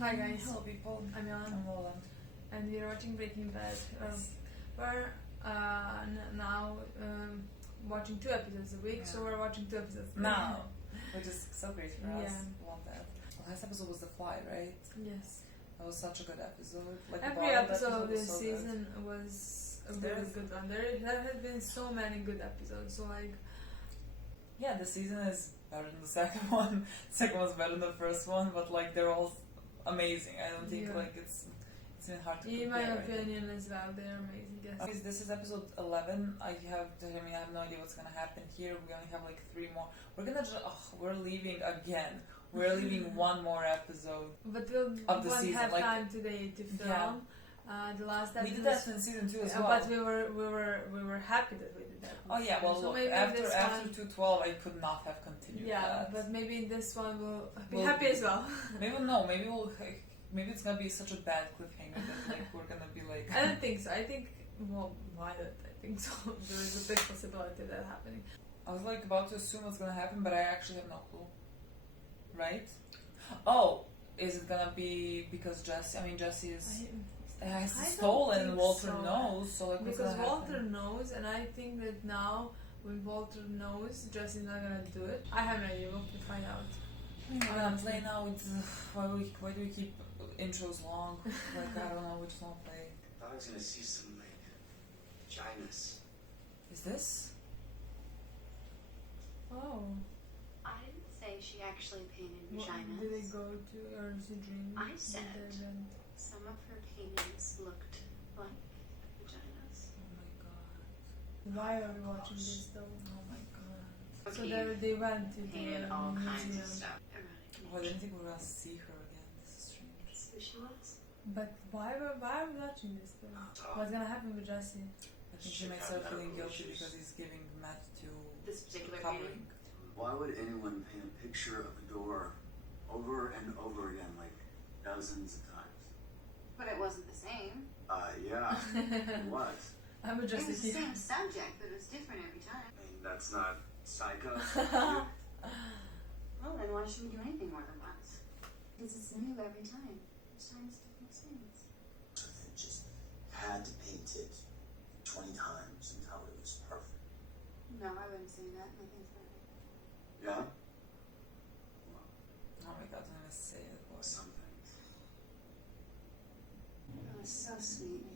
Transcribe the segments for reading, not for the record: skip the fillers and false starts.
Hi guys, Hello people, I'm Milena, I'm Lola. and we're watching Breaking Bad. We're now watching 2 episodes a week, so we're watching 2 episodes a Now, which is so great for us. Yeah. Love that. The last episode was The Fly, right? Yes. That was such a good episode. Like Every episode of was this so season was a really good one. There have been so many good episodes, so like... Yeah, the season is better than the second one. The second one's better than the first one, but like they're all amazing. I don't think like it's been hard to compare. In my opinion as well, they're amazing. Yes. This is episode 11. I have no idea what's gonna happen here. We only have like 3 more. We're leaving again. We're leaving one more episode. But of the won't season. have Like, time today to film. Yeah. The last We episode. did that in season 2 as well. But we were happy that we did that. Oh yeah, well so look, after 212 I could not have continued that. But maybe in this one we'll be We'll happy as well. Maybe it's gonna be such a bad cliffhanger that like we're gonna be like... I don't think so. I think, well, why don't I think so? There is a big possibility of that happening. I was like about to assume what's gonna happen, but I actually have no clue. Right? Oh, is it gonna be because Jesse has stolen and Walter knows, so like what's because gonna Walter happen? knows, and I think that now when Walter knows, Jesse's not gonna do it. I have no idea. We'll have to find out. I'm gonna play now. Why do we keep intros long? Like I don't know. We just won't play. I thought I was gonna see some like vaginas. Is this? Oh. I didn't say she actually painted What, vaginas. did they go to Earth's Dream? I said some of her paintings looked like vaginas. Oh my god. Why are we watching this though? Oh my god. So they went to Painted the all museum. kinds of stuff. Oh, I didn't think we were gonna see her again. This is strange. That's who she was. But why are we watching this though? What's gonna happen with Jesse? I think she makes her feeling guilty because he's giving Matt to This particular covering. painting. Why would anyone paint a picture of a door over and over again, like dozens of times? But it wasn't the same. Yeah, it was. I would It just was the same subject, but it was different every time. I mean, that's not psycho. Well, then why should we do anything more than once? Because it's new every time. Each time it's different things. So they just had to paint it 20 times until it was perfect. No, I wouldn't say that. Nothing's perfect. Yeah? Oh my god, I'm gonna say it. Boy. Some things. It was so sweet.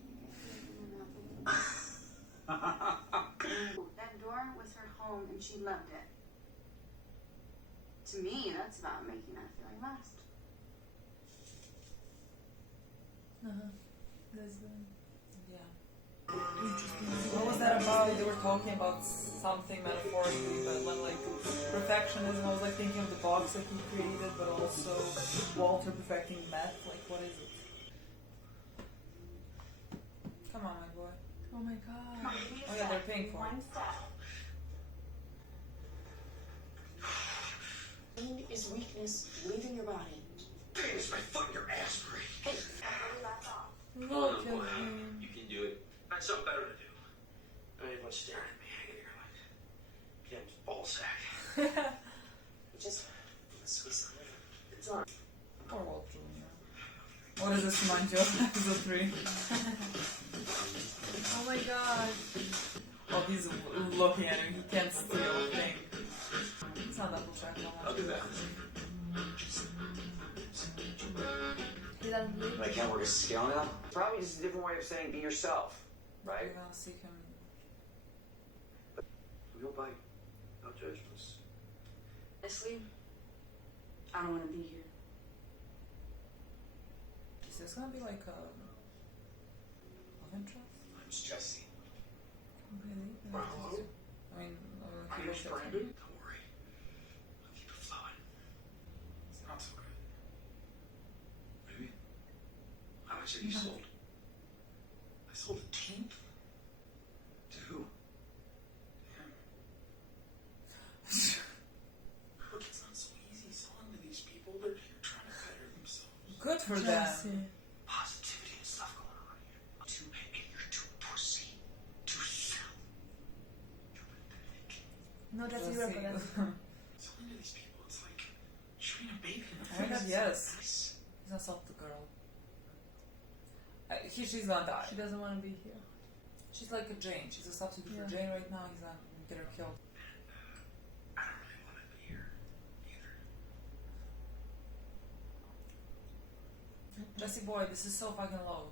That door was her home and she loved it. To me, that's about making that feeling last. That's the... Yeah. What was that about? They were talking about something metaphorically, but when like perfectionism, I was like thinking of the box that he created, but also Walter perfecting Matt. Like, what is it? Come on, my boy. Oh my god. Oh yeah, they're paying for it. Is weakness leaving your body? It's my foot in your ass, Marie. Hey, Look at him. You can do it. Find something better to do. Everyone's staring at me. I get here like Ken's ball sack. just Let's see something. it's on. Poor Walter Jr. What does this remind you of? Episode 3. Oh my god. Oh, he's looking at him. He can't steal a thing. It's not double check. I'll do that. He doesn't believe But I can't work a scale now? Probably just a different way of saying be yourself, We're right? gonna see him. We don't bite. No judgments. Honestly, I don't want to be here. Is this gonna be like a love interest? I'm just Jesse. Really? I mean, Are he you looks at friend? him. Don't worry. I'll keep it flowing. It's not so good. Maybe. How much have you sold? I sold 1/10. To who? Him. Look, it's not so easy selling to these people. They're here trying to better themselves. Good for Jesse. them. Positivity and stuff going on here. And you're too pussy to sell. You're pathetic. No, Jesse, Jesse. you're better. Selling to these people, it's like treating a baby. Oh my god, yes. Nice. He's gonna stop the girl. She's gonna die. She doesn't want to be here. She's like a Jane. She's a substitute for Yeah. Jane right now. He's gonna get her killed. I don't really want to be here either. Jesse boy, this is so fucking low.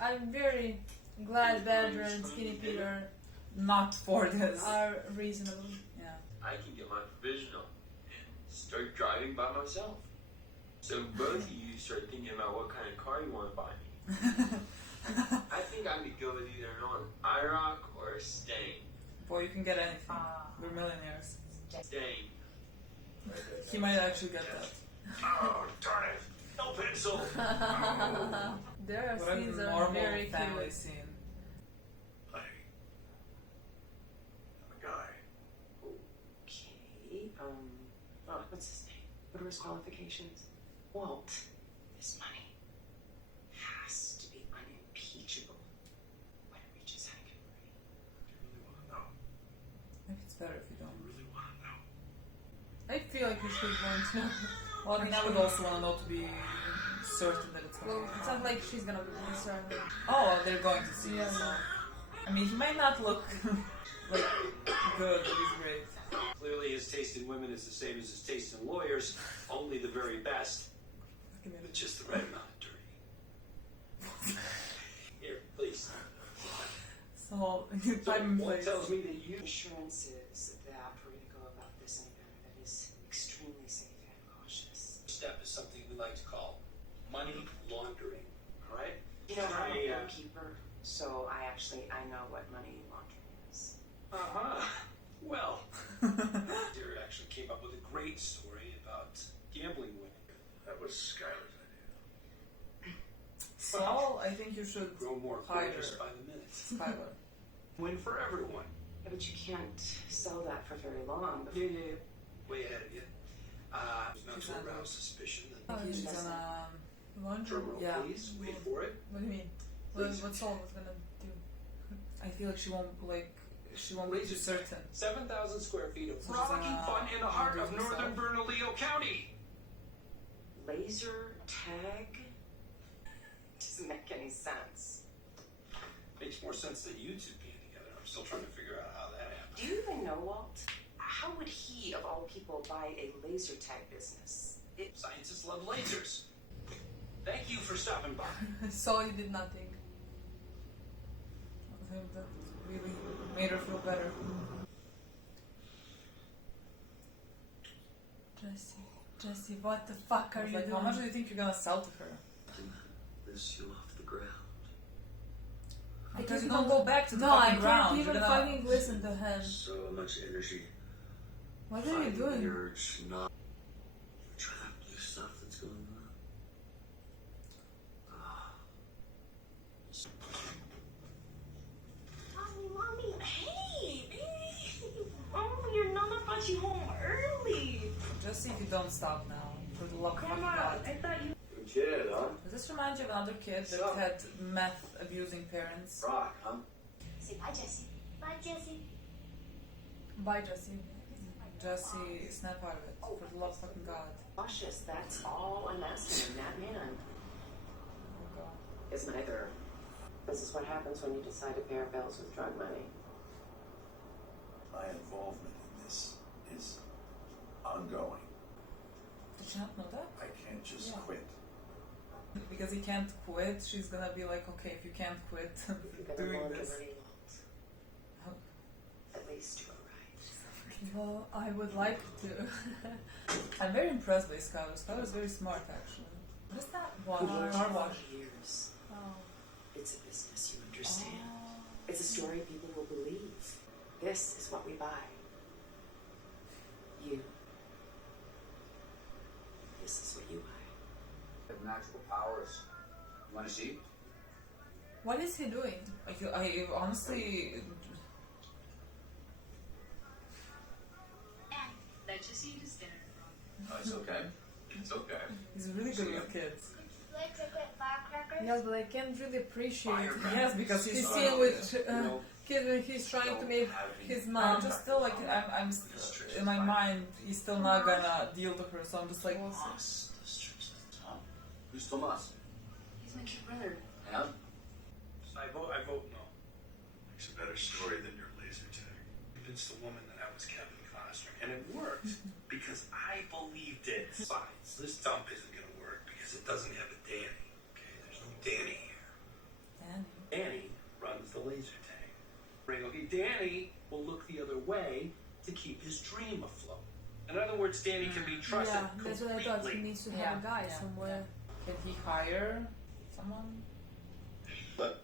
I'm very glad Badger and Skinny Peter Not for this. are reasonable. Yeah. I can get my provisional and start driving by myself. So both of you start thinking about what kind of car you want to buy me. I think I could go with either on IROC or Stain. Boy, you can get anything. We're millionaires. Stain. He might actually get that. Oh, darn it. No pencil. Their What a scenes are normal very family cute. scene. Hey. I'm a guy. Okay. What's his name? What are his qualifications? Walt, this money has to be unimpeachable when it reaches Hank and Marie. Do you really want to know? Maybe it's better if you Do don't. you really want to know? I feel like we should want to. Well, I mean, I would also want to know to be certain that it's Well, going it's to not like she's gonna be concerned. Oh, they're going to see Yeah. it, so. I mean, he might not look like good, but he's great. Clearly, his taste in women is the same as his taste in lawyers, only the very best. But just the right amount of dirty. Here, please. So, So, time and Walt place. tells me that you... Assurances that we're going to go about this in a manner that is extremely safe and cautious. Step is something we like to call money laundering, all right? You know, I'm a I, bookkeeper, so I know what money laundering is. Uh-huh. Well, Dear actually came up with a great story about gambling women. That was Skyler's idea. So, I think you should Grow more hire gorgeous by the minute. Skyler. Win for everyone. Yeah, but you can't sell that for very long. Yeah. Way ahead of you. Not She's to not arouse suspicion. I think he's gonna... Laundry? Drum roll, Yeah. please. Wait for it. What do you mean? What Saul was gonna do? I feel like she won't be too certain. 7,000 square feet of So she's frolicking gonna fun in the heart of do northern herself. Bernalillo County. Laser tag? Doesn't make any sense. Makes more sense than you two being together. I'm still trying to figure out how that happened. Do you even know Walt? How would he, of all people, buy a laser tag business? Scientists love lasers. Thank you for stopping by. Saul, you did nothing. I think that really made her feel better. Jesse, what the fuck I are was you like, doing? how much do you think you're gonna sell to her? This you off the ground. Because you don't go back to the No, I fucking can't ground. even You're gonna... fucking listen to him. So much energy. What are you Fighting doing? The urge not trapped. There's stuff that's going on. Mommy, hey, baby. Oh, your nana brought you home early. Just see if you don't stop now. For the love of Come fucking on, God. I thought you. Good kid, huh? Does this remind you of another kid that So- had meth abusing parents? Rock, huh? Say bye, Jesse. Bye, Jesse. Bye, Jesse. Jesse, snap out of it. For the love of fucking God. Cautious, that's all I'm asking. That man Oh God. is neither. This is what happens when you decide to pay our bills with drug money. My involvement in this is ongoing. Did you not know that? I can't just Yeah. quit. Because he can't quit, she's gonna be like, okay, if you can't quit If you're gonna doing launder this. money, Walt, at least you're right. Well, I would like to. I'm very impressed by Skyler. Skyler's very smart, actually. What is that one? Car wash. Years. Oh. It's a business, you understand? It's a story people will believe. This is what we buy. You. This is what you buy. Natural powers. You want to see? What is he doing? I honestly... Let's just eat his dinner. Oh, it's okay. It's okay. He's really good with kids. Yes, but I can't really appreciate Yes, because his he's... scene with You know, kid when he's trying to make his I'm mom. just still like, I'm in my mind, he's still not gonna deal with her, so I'm just like, Boss, those tricks with Tom. Who's Tomas? He's my kid brother. And? I vote no. It's a better story than your laser tag. Convinced the woman that I was Kevin Costner, and it worked because I believed it. Besides, this dump isn't gonna work because it doesn't have a Danny. Okay, there's no Danny here. Danny runs the laser tag. Right, okay, Danny will look the other way to keep his dream afloat. In other words, Danny can be trusted Yeah, that's what I thought. He needs to have a guy somewhere. Can he hire someone? But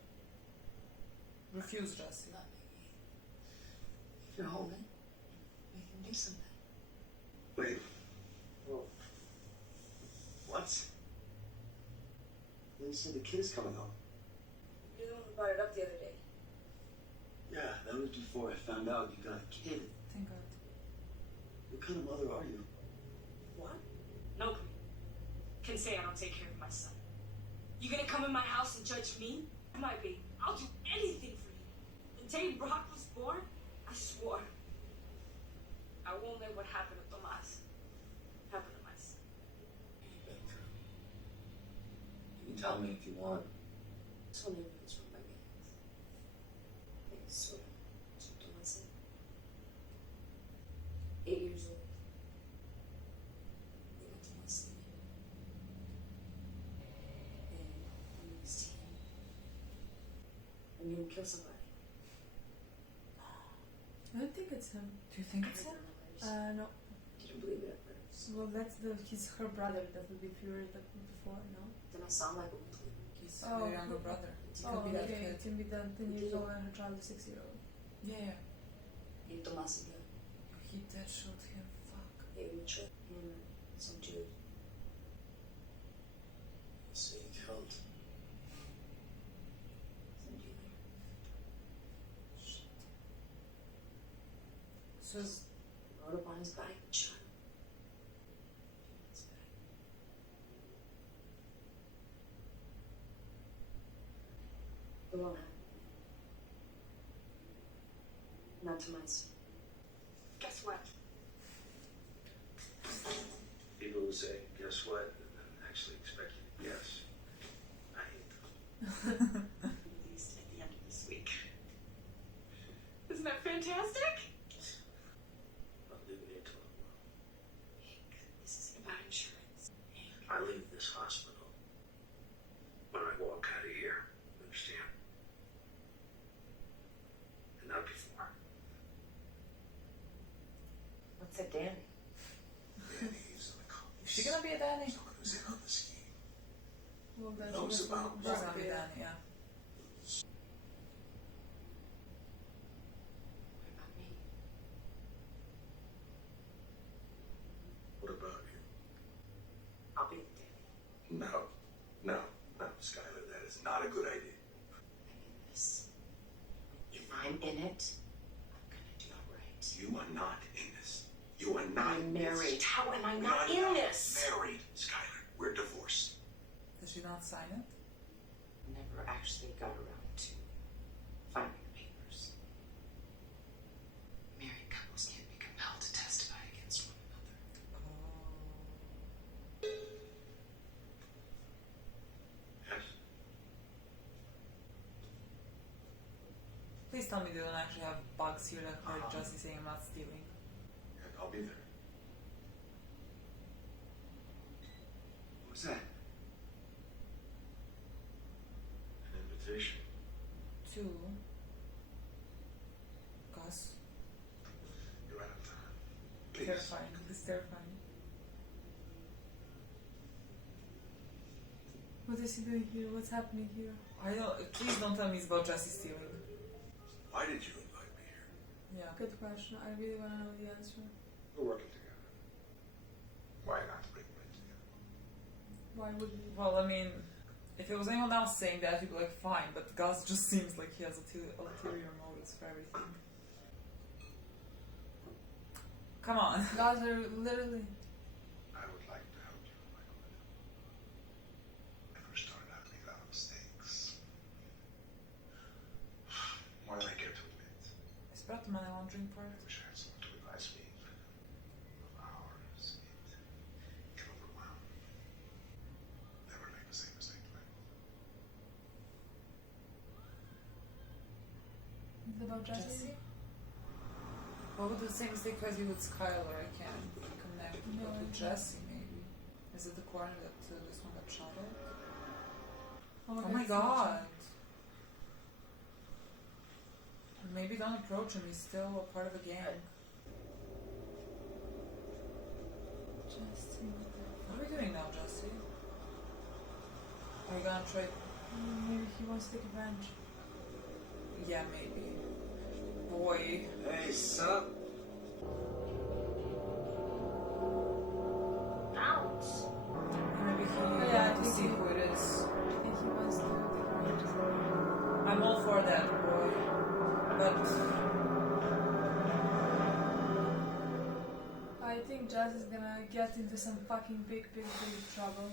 Refuse Jesse. If you're home, we can do something. wait, Well, what? you said the kid is coming home. You're the one who brought it up the other day. Yeah, that was before I found out you got a kid. Thank God. What kind of mother are you? What? Nobody can say I don't take care of my son. You gonna come in my house and judge me? My baby. I'll do anything for you. The day Brock was born, I swore I won't let what happened to Tomas happen to my son. You've been through. You can tell me if you want. This one is from my veins. I swear to Tomas. 8 years old. They got Tomas in it. And when he was 10, I made him kill somebody. I don't think it's him. Do you think it's him? No. Didn't believe it at first. Well, that's her brother that would be furious like before, no? Then I sound like a weakling. His Oh. younger brother. It Oh, could be that okay. kid. It can be that 10 years old and her child is 6-year-old. Yeah. Y Tomas again. He dead shot him. Fuck. They would trip him and some dude. So you killed. Some dealer. So is Rode up on his bike and shot him. His back. It won't happen. Not to my son. Guess what? People who say, guess what? And then actually expect you to guess. I hate them. Released at the end of this week. Isn't that fantastic? I'm leaving here tomorrow. Hank, this isn't about insurance. Hank. I leave this hospital when I walk out of here. Understand? And not before. What's that, Danny? Danny's an accomplice. is she gonna be a Danny? Someone who's in on the scheme. Well, then Knows she about was She's gonna be Danny, yeah. What about me? What about you? I'll be the Danny. No, Skyler, that is not a good idea. I'm in this. If I'm in it, I'm gonna do it right. You are not in this. You are not I'm in this. married. How am I We not are in this? Married, Skyler. We're divorced. Did she not sign it? Never actually got around to finding the papers. Married couples can't be compelled to testify against one another. Yes. Please tell me they don't actually have bugs here that hurt Jesse saying I'm not stealing. And I'll be there. What was that? An invitation. To Gus. You're out of time. Please. Terrifying. It's terrifying. What is he doing here? What's happening here? I don't. Please don't tell me it's about Jesse stealing. Why did you invite me here? Yeah. Good question. I really want to know the answer. We're working together. Why not bring men together? Why would we? Well, I mean, if it was anyone else saying that, you'd be like, fine. But Gus just seems like he has ulterior motives for everything. Come on. Guys are literally. I would like to help you, Michael. I first started out making a lot of mistakes. More than I care to admit. Is about the money laundering part? I wish I had someone to advise me. For hours, it can overwhelm. Never let About Jesse? What would the same mistake as you with Skyler? I can't connect No, with I Jesse, maybe. Is it the corner that this one got shot at? Oh my it's god! Maybe don't approach him, he's still a part of a gang. Jesse. What are we doing now, Jesse? Are you gonna try? Maybe he wants to take revenge. Yeah, maybe. Boy. Hey, sup? Bounce. Maybe he Yeah, I wants to think see he- who it is. I think he wants to take revenge. I'm all for that, boy. But I think Jazz is gonna get into some fucking big trouble.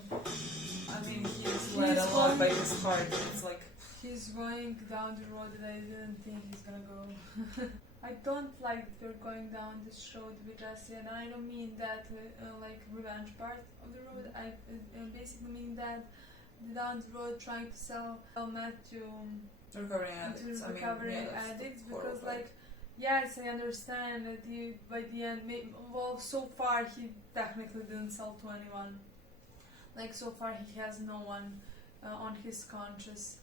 I mean, he is led He's along by going- his heart. It's like He's going down the road that I didn't think he's gonna go. I don't like that we're going down this road with Jesse, and I don't mean that like revenge part of the road. I basically mean that down the road trying to sell meth to recovering addicts. to I mean, recovering yeah, that's addicts because horrible. like yes, I understand that he by the end well so far he technically didn't sell to anyone. Like so far he has no one on his conscience.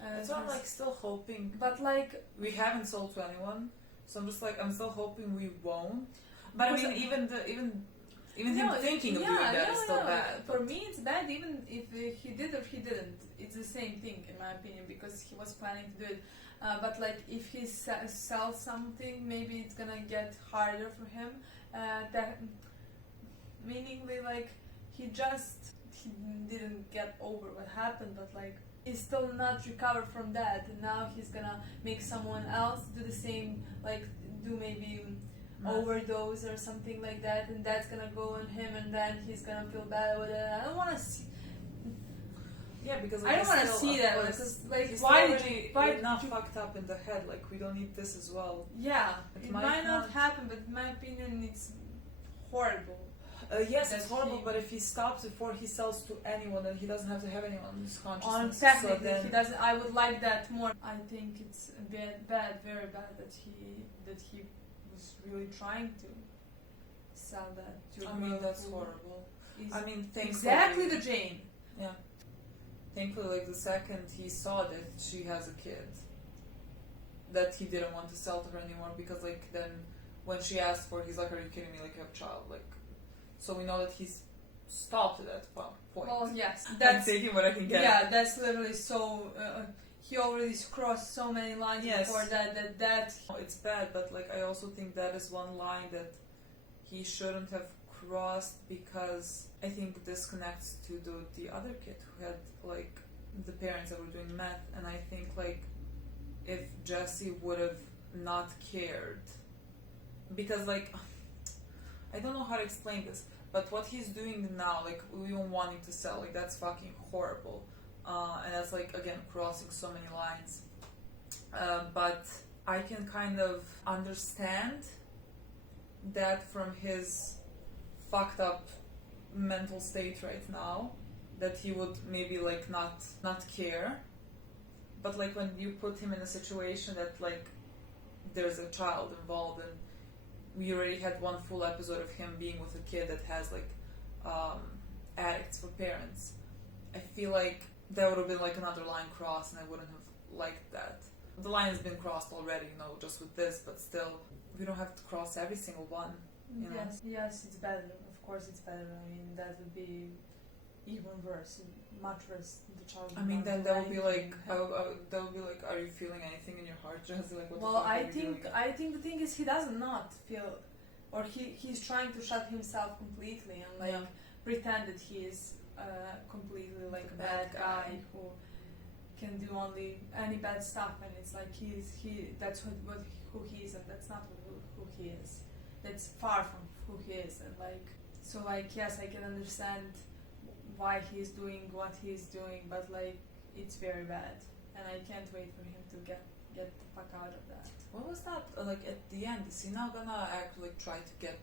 That's why I'm like still hoping. But like We haven't sold to anyone, so I'm just like I'm still hoping we won't. But I Because- mean, even no, him thinking of doing that is still bad. For but- me, it's bad even if he did or he didn't. It's the same thing in my opinion because he was planning to do it. But like if he sells something, maybe it's gonna get harder for him. Meaningly, like he didn't get over what happened, but like he's still not recovered from that, and now he's gonna make someone else do the same, like do maybe overdose or something like that, and that's gonna go on him, and then he's gonna feel bad with it. I don't want to see. Yeah, because I don't want to still, see of that course, because like he's why did already you? Why did not you? fucked up in the head. Like we don't need this as well. Yeah, It it might might not not- happen, but in my opinion, it's horrible. Yes, That it's horrible, he- but if he stops before he sells to anyone, then he doesn't have to have anyone on his On consciousness. technically, so then, he doesn't. I would like that more. I think it's bad, very bad that he was really trying to sell that to I a mean, girl that's who horrible. is I mean, thankfully, exactly the Jane. Yeah. Thankfully, like the second he saw that she has a kid, that he didn't want to sell to her anymore because, like, then when she asked for, it, he's like, "Are you kidding me? Like, you have a child." Like, so we know that he's stopped at that point. Well, yes, I'm that's taking what I can get. yeah, that's literally so. He already crossed so many lines Yes. before that. It's bad, but like I also think that is one line that he shouldn't have crossed because I think this connects to the other kid who had like the parents that were doing meth, and I think like if Jesse would have not cared, because like I don't know how to explain this, but what he's doing now, like even wanting to sell, like that's fucking horrible. And that's like again crossing so many lines, but I can kind of understand that from his fucked up mental state right now, that he would maybe like not care, but like when you put him in a situation that like there's a child involved, and we already had one full episode of him being with a kid that has like addicts for parents, I feel like that would have been like another line crossed, and I wouldn't have liked that. The line has been crossed already, you know, just with this, but still, we don't have to cross every single one. You know? Yes, it's better. Of course, it's better. I mean, that would be even worse, much worse. The child. I mean, would then not that would do be like, anything. that would be like, are you feeling anything in your heart, Jesse? Like, what Well, the fuck I are you think doing? the thing is he does not feel, or he's trying to shut himself completely and like Yeah. pretend that he is completely like a bad guy who can do only any bad stuff, and it's like that's who he is, and that's not who he is. That's far from who he is, and like so like yes, I can understand why he's doing what he's doing, but like it's very bad, and I can't wait for him to get the fuck out of that. What was that? Like at the end, is he now gonna actually try to get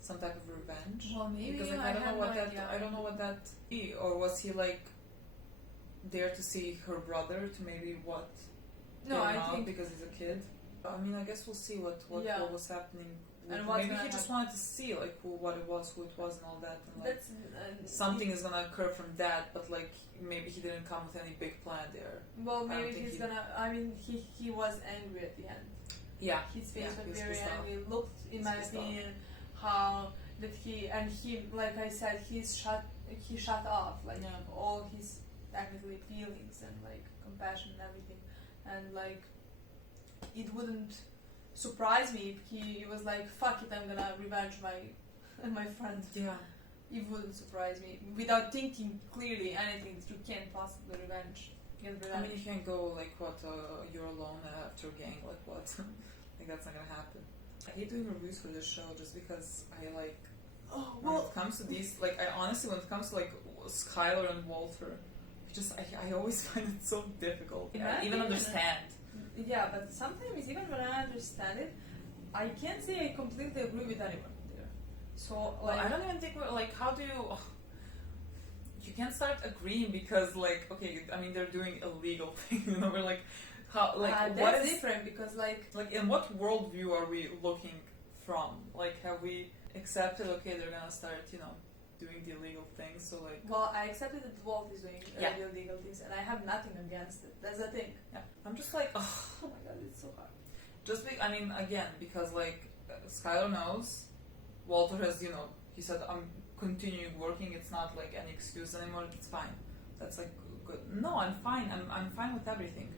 some type of revenge? Well, maybe Because like, I I don't have know what no that. idea. I don't know what that be, or was he like there to see her brother to maybe what No, get I him out think- because he's a kid. I mean, I guess we'll see what Yeah. was happening. And what's Maybe gonna he just happen. wanted to see like who it was, and all that, and like That's something is gonna occur from that. But like maybe he didn't come with any big plan there. Well, I don't maybe think he's he- gonna. I mean, he was angry at the end. Yeah, His face he was was very pissed off. angry. Looked, in He's my pissed off. opinion, how that he like I said, he shut off like Yeah. all his technically feelings and like compassion and everything, and like it wouldn't surprise me if he was like, "Fuck it, I'm gonna revenge my friend." Yeah. It wouldn't surprise me without thinking clearly anything that you can't possibly get revenge. I mean, you can't go like what you're alone after a gang, like what? Like that's not gonna happen. I hate doing reviews for this show just because I like. Oh When it comes to these, like I honestly, when it comes to like Skyler and Walter, I always find it so difficult. In I my even opinion, understand. Yeah, but sometimes even when I understand it, I can't say I completely agree with anyone there. So Well, like I don't even think like how do you. You can't start agreeing because like okay, I mean they're doing illegal thing, you know. We're like how like that's what is different because like like in what worldview are we looking from? Like have we accepted okay they're gonna start doing the illegal things, so like well I accepted that Walt is doing Yeah. illegal things and I have nothing against it. That's the thing. yeah, I'm just like ugh. Oh my god, it's so hard. I mean, again, because like Skyler knows, Walter has, he said, I'm continuing working. It's not like any excuse anymore. It's fine. That's like good. No, I'm fine. I'm fine with everything.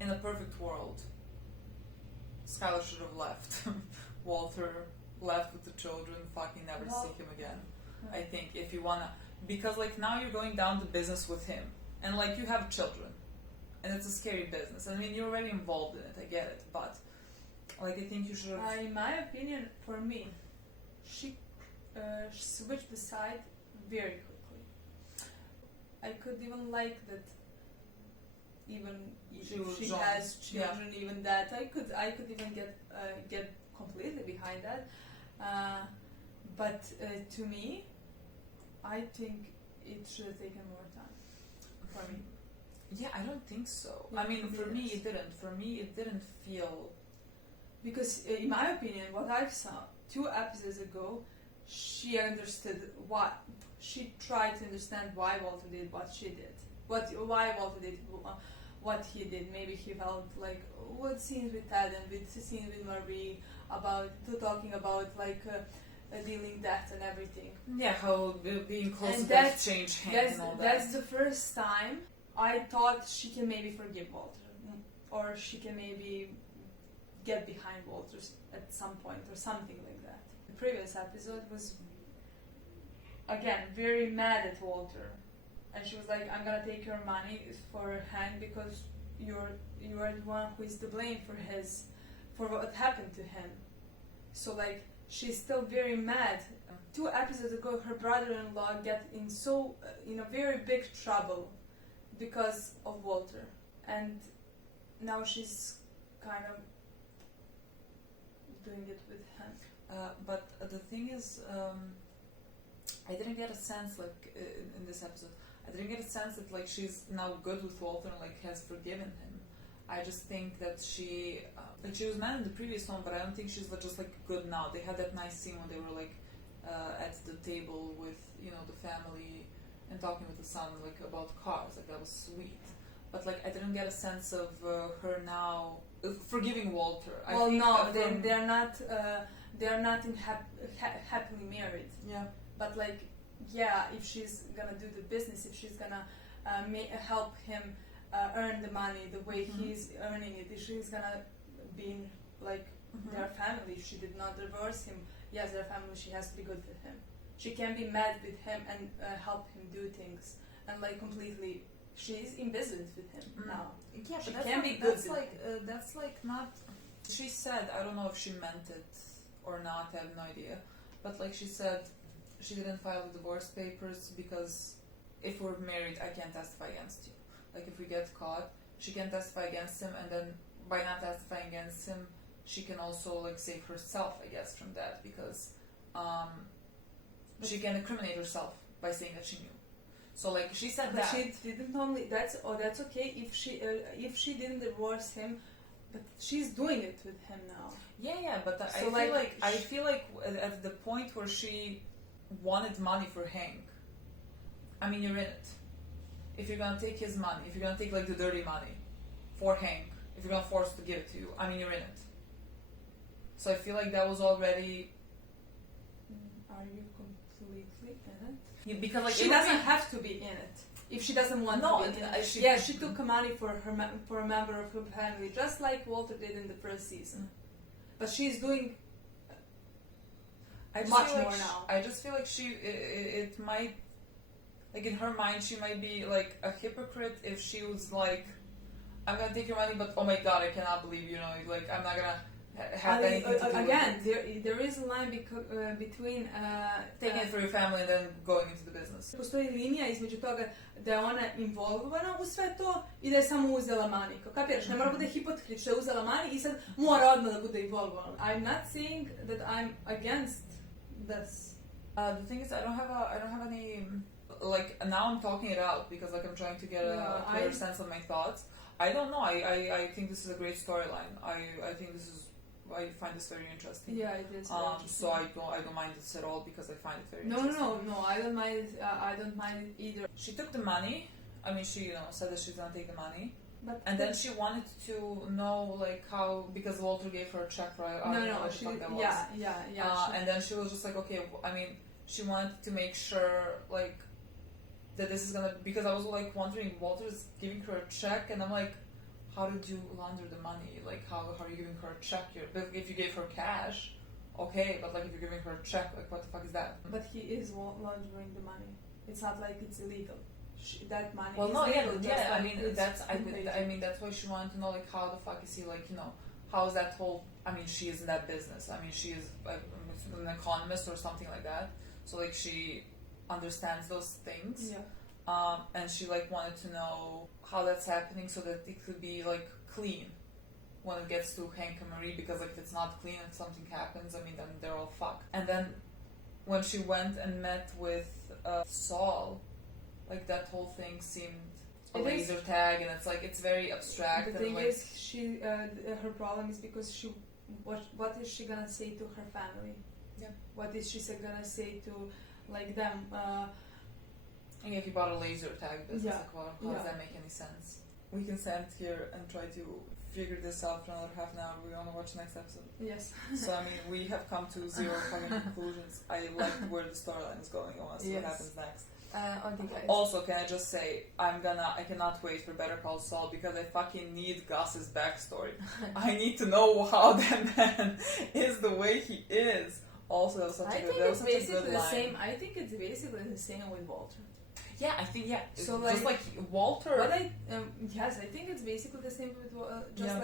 In a perfect world, Skyler should have left. Walter left with the children. Fucking never Well- see him again. I think if you wanna, because like now you're going down the business with him, and like you have children, and it's a scary business. I mean, you're already involved in it. I get it, but. Like I think you should have. In my opinion, for me, she switched the side very quickly. I could even like that. Even if She was she wrong. has children, even that I could even get completely behind that. But to me, I think it should have taken more time for me. Yeah, I don't think so. Yeah, I mean, for me yes. it didn't. For me, it didn't feel. Because in my opinion, what I saw 2 episodes ago, she understood what she tried to understand why Walter did what she did. Why Walter did what he did. Maybe he felt like what scenes with Ted and with scenes with Marie about talking about like dealing death and everything. Yeah, how being close And to death that's- changed hands and all that. That's the first time I thought she can maybe forgive Walter, or she can maybe get behind Walter at some point or something like that. The previous episode was again very mad at Walter, and she was like, "I'm gonna take your money for her hand because you are the one who is to blame for what happened to him." So like she's still very mad. 2 episodes ago, her brother-in-law got in a very big trouble because of Walter, and now she's kind of doing it with him. But the thing is, I didn't get a sense like in this episode. I didn't get a sense that like she's now good with Walter and like has forgiven him. I just think that she was mad in the previous one, but I don't think she's just like good now. They had that nice scene when they were like at the table with the family and talking with the son like about cars. Like that was sweet. But like I didn't get a sense of her now forgiving Walter. Well, I think, no, they're not in happily married. Yeah. But like, yeah, if she's gonna do the business, if she's gonna help him earn the money the way he's earning it, if she's gonna be in like their family, if she did not divorce him, yes, their family, she has to be good with him. She can be mad with him and help him do things and like completely. She's in business with him now. Yeah, She but can be good that's with like that's like not. She said, I don't know if she meant it or not. I have no idea. But like she said, she didn't file the divorce papers because if we're married, I can't testify against you. Like if we get caught, she can testify against him, and then by not testifying against him, she can also like save herself, I guess, from that because she can incriminate herself by saying that she knew. So like she said But that. she didn't only. That's okay if she didn't divorce him But she's doing it with him now. Yeah, but So, I feel like at the point where she wanted money for Hank, I mean, you're in it. If you're gonna take his money, if you're gonna take like the dirty money for Hank, if you're gonna force to give it to you, I mean, you're in it. So I feel like that was already. Are you completely in it? Because like she doesn't have to be in it if she doesn't want to be in it. She took money for for a member of her family, just like Walter did in the first season. But she's doing much more now. I just feel like it might, like in her mind, she might be like a hypocrite if she was like, I'm gonna take your money, but oh my god, I cannot believe, you know, like I'm not gonna have anything to do again, with it. there is a line between taking it for your family and then going into the business. Postoji linija između toga da je ona involvovana u sve to i da je samo uzela money. Kapiraš? Ne mora bude hipotekli što je uzela money i sad mora odmah da bude involvovana. I'm not saying that I'm against this. The thing is, I don't have any, like, now I'm talking it out because like I'm trying to get a clear sense of my thoughts. I don't know. I think this is a great storyline. I think this is. I find this very interesting. Yeah, it is. Very so I don't mind this at all because I find it very interesting. No, I don't mind it. I don't mind it either. She took the money. I mean, she said that she's gonna take the money, and then she wanted to know like how, because Walter gave her a check, right? And then she was just like, okay. I mean, she wanted to make sure like that this is gonna, because I was like wondering, Walter's giving her a check, and I'm like, how did you launder the money? Like, how are you giving her a check here? But if you gave her cash, okay, but like if you're giving her a check, like what the fuck is that? But he is laundering the money. It's not like it's illegal. That money. Well, is no, legal, yeah. like I mean, that's why she wanted to know, like, how the fuck is he, like, you know, how is that whole? I mean, she is in that business. I mean, she is an economist or something like that. So like she understands those things. Yeah. And she like wanted to know how that's happening so that it could be like clean when it gets to Hank and Marie, because like if it's not clean and something happens, I mean then they're all fucked. And then when she went and met with Saul, like that whole thing seemed a laser tag, and it's like it's very abstract. The thing like, is, she her problem is because what is she gonna say to her family? Yeah. What is she gonna say to like them? And if you bought a laser tag business, like, well, how does that make any sense? We can stand here and try to figure this out for another half an hour. We want to watch the next episode. Yes. So I mean, we have come to zero fucking conclusions. I like where the storyline is going. I want to see what happens next. Also, can I just say, I cannot wait for Better Call Saul because I fucking need Gus's backstory. I need to know how that man is the way he is. Also, that was such a good line. I think it's basically the same with Walter. Yeah, I think So just like Walter. Yes, I think it's basically the same with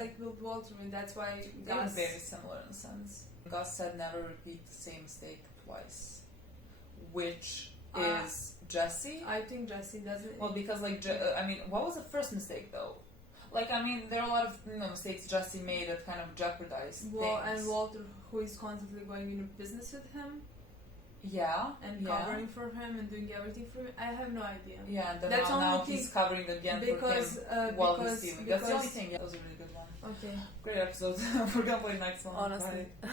like with Walter, and that's why they're very similar in a sense. Gus said never repeat the same mistake twice, which is Jesse. I think Jesse doesn't. Well, because like I mean, what was the first mistake though? Like, I mean, there are a lot of mistakes Jesse made that kind of jeopardized things. And Walter, who is constantly going into business with him. Yeah. And covering for him and doing everything for him. I have no idea. Yeah, and then now he's covering again for him while he's stealing. That's the only thing. Yeah, that was a really good one. Okay. Great episode. We're gonna play the next one. Honestly. Bye.